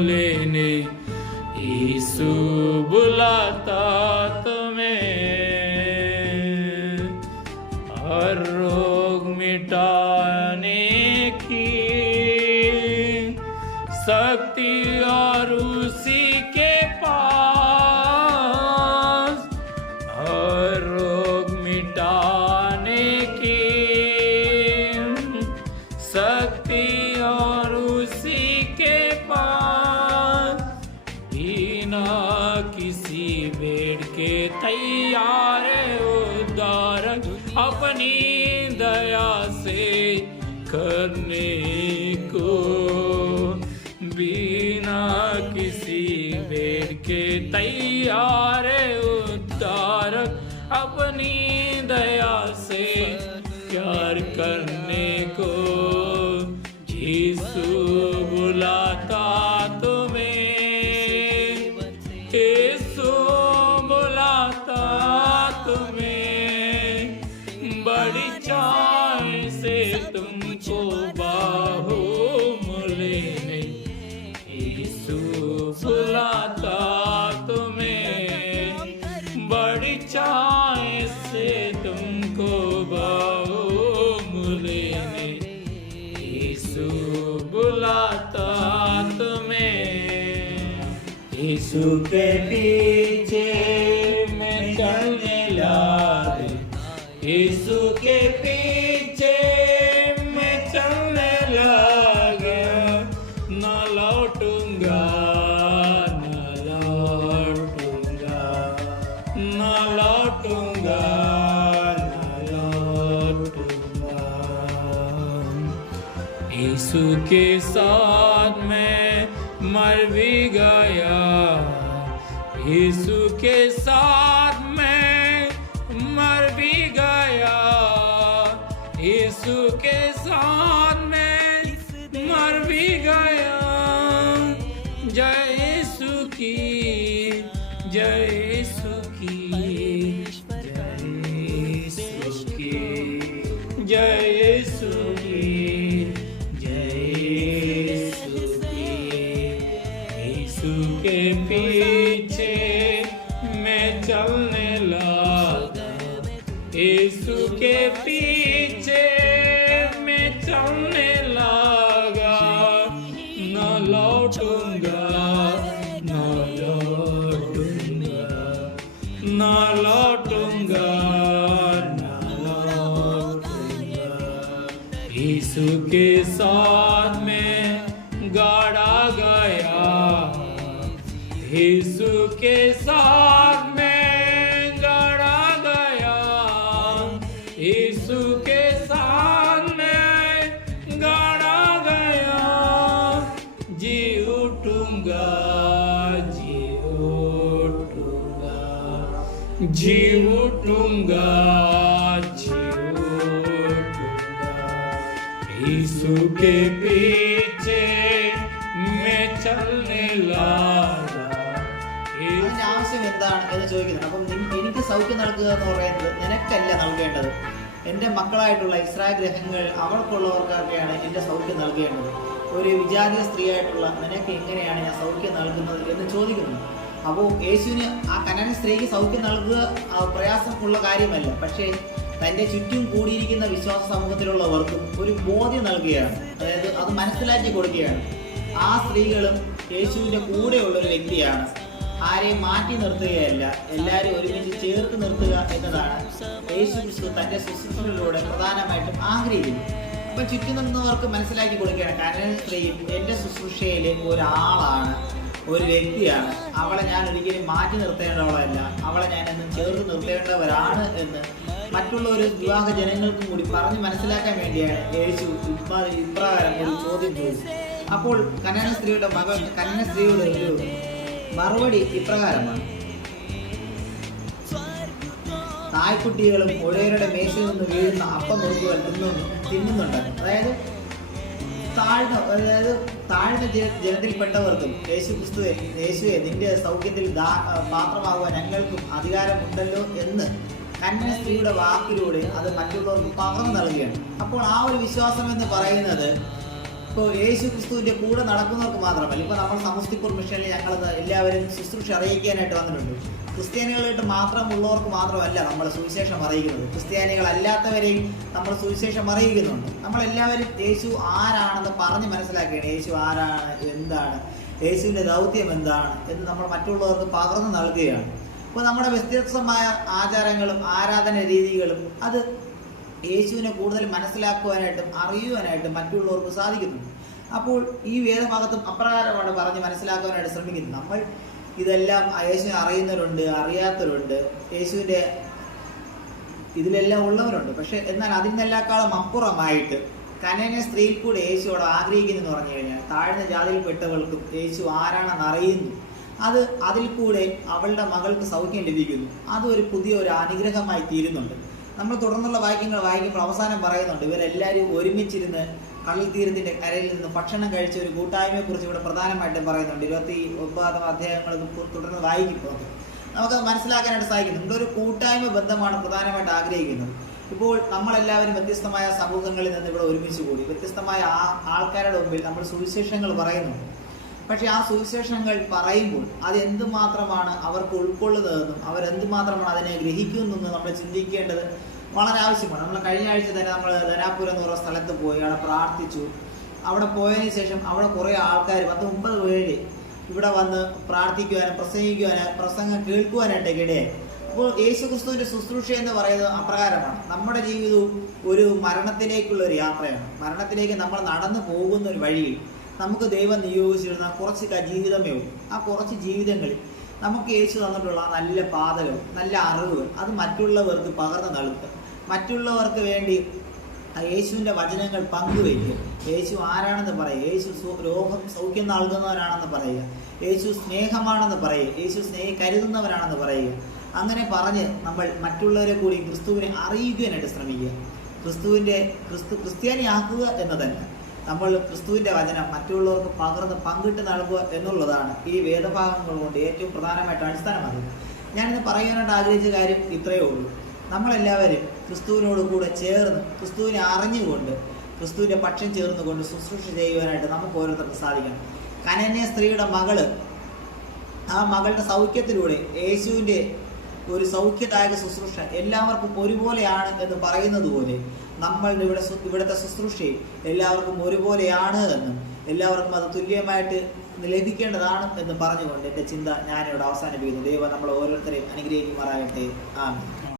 लेने यीशु बुलाता तुम्हें, हर रोग मिटाने की शक्ति और उसी के पास, हर रोग मिटाने की शक्ति और उसी के पास, बिना किसी भेड़ के तैयार उद्धारक अपनी दया से करने को, बिना किसी भेड़ के तैयार उद्धारक अपनी दया से प्यार करने को, यीशु बुलाता तुम्हें, यीशु बुलाता तुम्हें, बड़ी चाह से तुमको बाहों में लेने यीशु बुलाता तुम्हें, बड़ी चाह से तुमको बाहों में लेने यीशु बुलाता तुम्हें। यीशु के पीछे मैं चलने लगा, यीशु के पीछे मैं चलने लगा, न लौटूंगा, न लौटूंगा, न लौटूंगा, न लौटूंगा। यीशु के साथ मैं मर भी गया, यीशु के साथ मैं मर भी गया, यीशु के साथ मैं मर भी गया। जय यीशु की, जय यीशु की, जय यीशु की, जय यीशु की, जय यीशु की। यीशु के पीछे मैं चलने लगा, यीशु के पीछे मैं चलने लगा, न लौटूंगा, न लौटूंगा, न लौटूंगा, न लौटूंगा। यीशु के साथ में गाड़ा गया, यीशु के साथ में गाड़ा गया, यीशु के साथ में गाड़ा गया। जी उठूंगा, जी उठूंगा, जी उठूंगा, जी उठूंगा। यीशु के पीछे मैं चलने लगा। ആവശ്യം എന്താണ് എന്ന് ചോദിക്കുന്നത്. അപ്പം എനിക്ക് സൗഖ്യം നൽകുക എന്ന് പറയുന്നത് നിനക്കല്ല നൽകേണ്ടത്, എൻ്റെ മക്കളായിട്ടുള്ള ഇസ്രായേൽ ഗ്രഹങ്ങൾ അവർക്കുള്ളവർക്കൊക്കെയാണ് എൻ്റെ സൗഖ്യം നൽകേണ്ടത്. ഒരു വിജാതീയ സ്ത്രീയായിട്ടുള്ള നിനക്ക് എങ്ങനെയാണ് ഞാൻ സൗഖ്യം നൽകുന്നത് എന്ന് ചോദിക്കുന്നു. അപ്പോൾ യേശുവിന് ആ കനാന്യ സ്ത്രീക്ക് സൗഖ്യം നൽകുക പ്രയാസമുള്ള കാര്യമല്ല, പക്ഷേ തൻ്റെ ചുറ്റും കൂടിയിരിക്കുന്ന വിശ്വാസ സമൂഹത്തിലുള്ളവർക്കും ഒരു ബോധ്യം നൽകുകയാണ്, അതായത് അത് മനസ്സിലാക്കി കൊടുക്കുകയാണ്. ആ സ്ത്രീകളും യേശുവിൻ്റെ കൂടെയുള്ളൊരു വ്യക്തിയാണ്, ആരെയും മാറ്റി നിർത്തുകയല്ല, എല്ലാവരും ഒരുമിച്ച് ചേർത്ത് നിർത്തുക എന്നതാണ് യേശു ക്രിസ്തു തൻ്റെ ശുശ്രൂഷയിലൂടെ പ്രധാനമായിട്ടും ആഗ്രഹിക്കുന്നത്. അപ്പം ചുറ്റും നിന്നവർക്ക് മനസ്സിലാക്കി കൊടുക്കുകയാണ്, കനാന്യ സ്ത്രീയും എൻ്റെ ശുശ്രൂഷയിലെ ഒരാളാണ്, ഒരു വ്യക്തിയാണ്, അവളെ ഞാൻ ഒരിക്കലും മാറ്റി നിർത്തേണ്ടവളല്ല, അവളെ ഞാൻ എന്നും ചേർത്ത് നിർത്തേണ്ടവരാണ് എന്ന് മറ്റുള്ള ഒരു വിവാഹ ജനങ്ങൾക്കും കൂടി പറഞ്ഞ് മനസ്സിലാക്കാൻ വേണ്ടിയാണ് യേശു ഇപ്രകാരം ഒരു ചോദ്യം ചോദിച്ചത്. അപ്പോൾ കനാന്യ സ്ത്രീയുടെ ഒരു മറുപടി ഇപ്രകാരമാണ്: നായ്ക്കുട്ടികളും ഉഴയരുടെ മേശയിൽ നിന്ന് വീഴുന്ന അപ്പം നുറുക്കുകൾ തിന്നുന്നുണ്ട്. അതായത് താഴ്ന്ന ജനത്തിൽപ്പെട്ടവർക്കും യേശുവെ നിന്റെ സൗഖ്യത്തിൽ പാത്രമാകുവാൻ ഞങ്ങൾക്കും അധികാരമുണ്ടല്ലോ എന്ന് കന്യ സ്ത്രീയുടെ വാക്കിലൂടെ അത് മറ്റുള്ളവർക്ക് പകർന്നു നൽകുകയാണ്. അപ്പോൾ ആ ഒരു വിശ്വാസം എന്ന് പറയുന്നത് ഇപ്പോൾ യേശു ക്രിസ്തുവിൻ്റെ കൂടെ നടക്കുന്നവർക്ക് മാത്രമല്ല, ഇപ്പോൾ നമ്മൾ സമസ്തിപൂർ മിഷനിൽ ഞങ്ങൾ എല്ലാവരും ശുശ്രൂഷ അറിയിക്കാനായിട്ട് വന്നിട്ടുണ്ട്. ക്രിസ്ത്യാനികളായിട്ട് മാത്രമുള്ളവർക്ക് മാത്രമല്ല നമ്മൾ സുവിശേഷം അറിയിക്കുന്നത്, ക്രിസ്ത്യാനികളല്ലാത്തവരെയും നമ്മൾ സുവിശേഷം അറിയിക്കുന്നുണ്ട്. നമ്മളെല്ലാവരും യേശു ആരാണെന്ന് പറഞ്ഞ് മനസ്സിലാക്കുകയാണ്. യേശു ആരാണ്, എന്താണ്, യേശുവിൻ്റെ ദൗത്യം എന്താണ് എന്ന് നമ്മൾ മറ്റുള്ളവർക്ക് പകർന്നു നൽകുകയാണ്. അപ്പോൾ നമ്മുടെ വ്യത്യസ്തമായ ആചാരങ്ങളും ആരാധന രീതികളും അത് യേശുവിനെ കൂടുതൽ മനസ്സിലാക്കുവാനായിട്ടും അറിയുവാനായിട്ടും മറ്റുള്ളവർക്ക് സാധിക്കുന്നുണ്ട്. അപ്പോൾ ഈ വേദഭാഗത്തും അപ്രകാരമാണ് പറഞ്ഞ് മനസ്സിലാക്കുവാനായിട്ട് ശ്രമിക്കുന്നത്. നമ്മൾ ഇതെല്ലാം യേശുവിനെ അറിയുന്നവരുണ്ട്, അറിയാത്തവരുണ്ട്, യേശുവിൻ്റെ ഇതിലെല്ലാം ഉള്ളവരുണ്ട്. പക്ഷെ എന്നാൽ അതിനെല്ലാക്കാളും അപ്പുറമായിട്ട് കനാന്യ സ്ത്രീയിൽ കൂടെ യേശുവോട് ആഗ്രഹിക്കുന്നെന്ന് പറഞ്ഞു കഴിഞ്ഞാൽ താഴ്ന്ന ജാതിയിൽപ്പെട്ടവർക്കും യേശു ആരാണെന്ന് അറിയുന്നു. അതിൽ കൂടെ അവളുടെ മകൾക്ക് സൗഖ്യം ലഭിക്കുന്നു. അതൊരു പുതിയ ഒരു അനുഗ്രഹമായി തീരുന്നുണ്ട്. നമ്മൾ തുടർന്നുള്ള വാക്യങ്ങൾ വായിക്കുമ്പോൾ അവസാനം പറയുന്നുണ്ട്, ഇവരെല്ലാവരും ഒരുമിച്ചിരുന്ന് കടൽ തീരത്തിൻ്റെ കരയിൽ നിന്ന് ഭക്ഷണം കഴിച്ച ഒരു കൂട്ടായ്മയെക്കുറിച്ച് ഇവിടെ പ്രധാനമായിട്ടും പറയുന്നുണ്ട്. 29 അധ്യായങ്ങൾ തുടർന്ന് വായിക്കുമ്പോൾ നമുക്ക് മനസ്സിലാക്കാനായിട്ട് സാധിക്കും. നമ്മുടെ ഒരു കൂട്ടായ്മ ബന്ധമാണ് പ്രധാനമായിട്ട് ആഗ്രഹിക്കുന്നത്. ഇപ്പോൾ നമ്മളെല്ലാവരും വ്യത്യസ്തമായ സമൂഹങ്ങളിൽ നിന്ന് ഇവിടെ ഒരുമിച്ച് കൂടി വ്യത്യസ്തമായ ആൾക്കാരുടെ മുമ്പിൽ നമ്മൾ സുവിശേഷങ്ങൾ പറയുന്നുണ്ട്. പക്ഷേ ആ സുവിശേഷങ്ങൾ പറയുമ്പോൾ അത് എന്തുമാത്രമാണ് അവർക്ക് ഉൾക്കൊള്ളുന്നതെന്നും അവരെന്തുമാത്രമാണ് അതിനെ ഗ്രഹിക്കുന്നതെന്നും നമ്മൾ ചിന്തിക്കേണ്ടത് വളരെ ആവശ്യമാണ്. നമ്മൾ കഴിഞ്ഞ ആഴ്ച തന്നെ നമ്മൾ ധനാപുരം എന്ന് പറയുന്ന സ്ഥലത്ത് പോയി അവിടെ പ്രാർത്ഥിച്ചു. അവിടെ പോയതിനു ശേഷം അവിടെ കുറേ ആൾക്കാർ 10-30 പേര് ഇവിടെ വന്ന് പ്രാർത്ഥിക്കുവാനും പ്രസംഗം കേൾക്കുവാനായിട്ടൊക്കെ ഇടയായി. അപ്പോൾ യേശു ക്രിസ്തുവിൻ്റെ ശുശ്രൂഷ എന്ന് പറയുന്നത് അപ്രകാരമാണ്. നമ്മുടെ ജീവിതവും ഒരു മരണത്തിലേക്കുള്ള ഒരു യാത്രയാണ്. മരണത്തിലേക്ക് നമ്മൾ നടന്നു പോകുന്ന ഒരു വഴിയിൽ നമുക്ക് ദൈവം നിയോഗിച്ചിരുന്ന കുറച്ച് ജീവിതമേ ഉള്ളൂ. ആ കുറച്ച് ജീവിതങ്ങളിൽ നമുക്ക് യേശു തന്നിട്ടുള്ള നല്ല പാതകൾ, നല്ല അറിവുകൾ അത് മറ്റുള്ളവർക്ക് പകർന്നു നൽകുക, മറ്റുള്ളവർക്ക് വേണ്ടി യേശുവിൻ്റെ വചനങ്ങൾ പങ്കുവയ്ക്കുക, യേശു ആരാണെന്ന് പറയുക, യേശു രോഗം സൗഖ്യം നൽകുന്നവരാണെന്ന് പറയുക, യേശു സ്നേഹമാണെന്ന് പറയുക, യേശു കരുതുന്നവരാണെന്ന് പറയുക. അങ്ങനെ പറഞ്ഞ് നമ്മൾ മറ്റുള്ളവരെ കൂടി ക്രിസ്തുവിനെ അറിയിക്കാനായിട്ട് ശ്രമിക്കുക. ക്രിസ്ത്യാനിയാക്കുക എന്നതല്ല, നമ്മൾ ക്രിസ്തുവിൻ്റെ വചനം മറ്റുള്ളവർക്ക് പകർന്ന് പങ്കിട്ട് നൽകുക എന്നുള്ളതാണ് ഈ വേദഭാഗങ്ങൾ കൊണ്ട് ഏറ്റവും പ്രധാനമായിട്ട് അടിസ്ഥാനമാകുന്നത്. ഞാനിന്ന് പറയാനായിട്ട് ആഗ്രഹിച്ച കാര്യം ഇത്രയേ ഉള്ളൂ. നമ്മളെല്ലാവരും ക്രിസ്തുവിനോട് കൂടെ ചേർന്ന് ക്രിസ്തുവിനെ അറിഞ്ഞുകൊണ്ട് ക്രിസ്തുവിൻ്റെ പക്ഷം ചേർന്നുകൊണ്ട് ശുശ്രൂഷ ചെയ്യുവാനായിട്ട് നമുക്ക് ഓരോരുത്തർക്കും സാധിക്കണം. കനാന്യ സ്ത്രീയുടെ മകള്, ആ മകളുടെ സൗഖ്യത്തിലൂടെ യേശുവിൻ്റെ ഒരു സൗഖ്യദായക ശുശ്രൂഷ എല്ലാവർക്കും ഒരുപോലെയാണ് എന്ന് പറയുന്നത് പോലെ നമ്മളുടെ ഇവിടുത്തെ ശുശ്രൂഷയും എല്ലാവർക്കും ഒരുപോലെയാണ് എന്നും എല്ലാവർക്കും അത് തുല്യമായിട്ട് ലഭിക്കേണ്ടതാണ് എന്ന് പറഞ്ഞുകൊണ്ട് എൻ്റെ ചിന്ത ഞാനിവിടെ അവസാനിപ്പിക്കുന്നു. ദൈവം നമ്മൾ ഓരോരുത്തരെയും അനുഗ്രഹിക്കുമാറാകട്ടെ. ആമേൻ.